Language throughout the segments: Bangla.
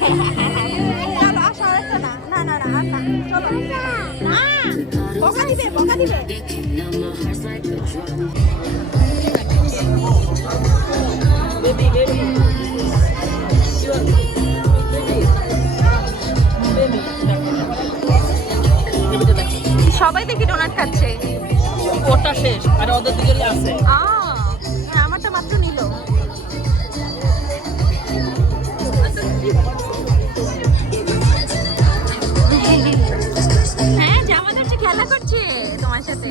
চলো আসো আরেকটা না না না না আর না চলো না বকা দিবে বকা দিবে সবাই দেখি ডোনাট খাচ্ছে ওটা শেষ আর ওদের দিকে আছে আমারটা মাত্র নিল হ্যাঁ জামা ধরছে খেলা করছে তোমার সাথে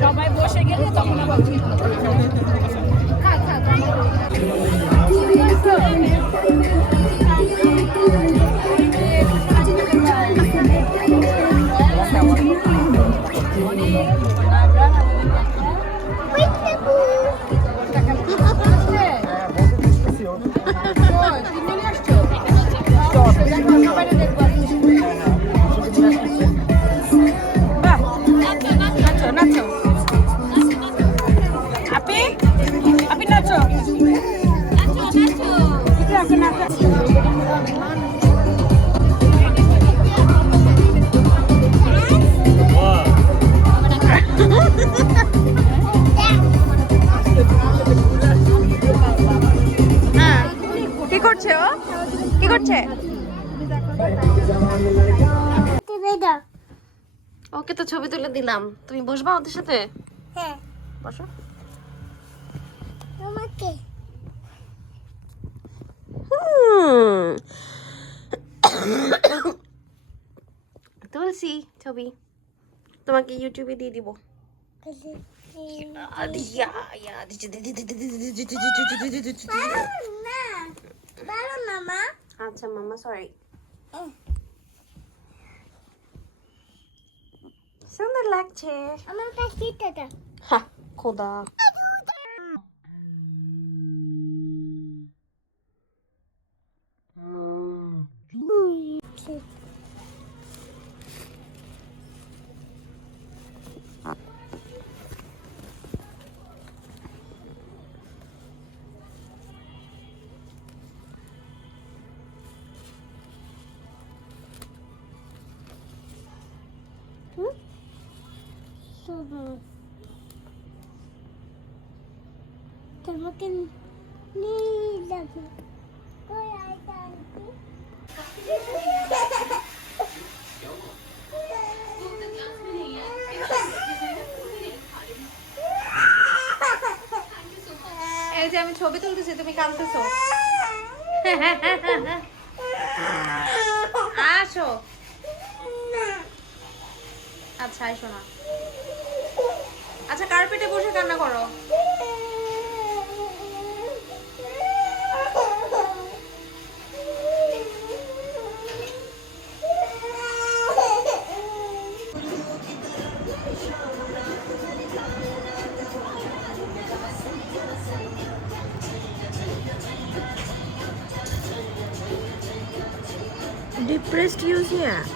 সবাই বসে গেলে তখন আবার কি করছে ও কি করছে ওকে তো ছবি তুলে দিলাম তুমি বসবা ওদের সাথে হ্যাঁ বসো তোমাকে তুলসি ছবি তোমাকে ইউটিউবে দিয়ে দিব আচ্ছা মামা সরি সুন্দর লাগছে আমার কাছে দাদা হ্যাঁ খোদা তোমাকে নিয়ে যাবো কই আইতা আন্টি এই যে আমি ছবি তুলতেছি তুমি কাঁদতেছো আসো আচ্ছা এসো না আচ্ছা কার্পেটে বসে কান্না করো depressed use here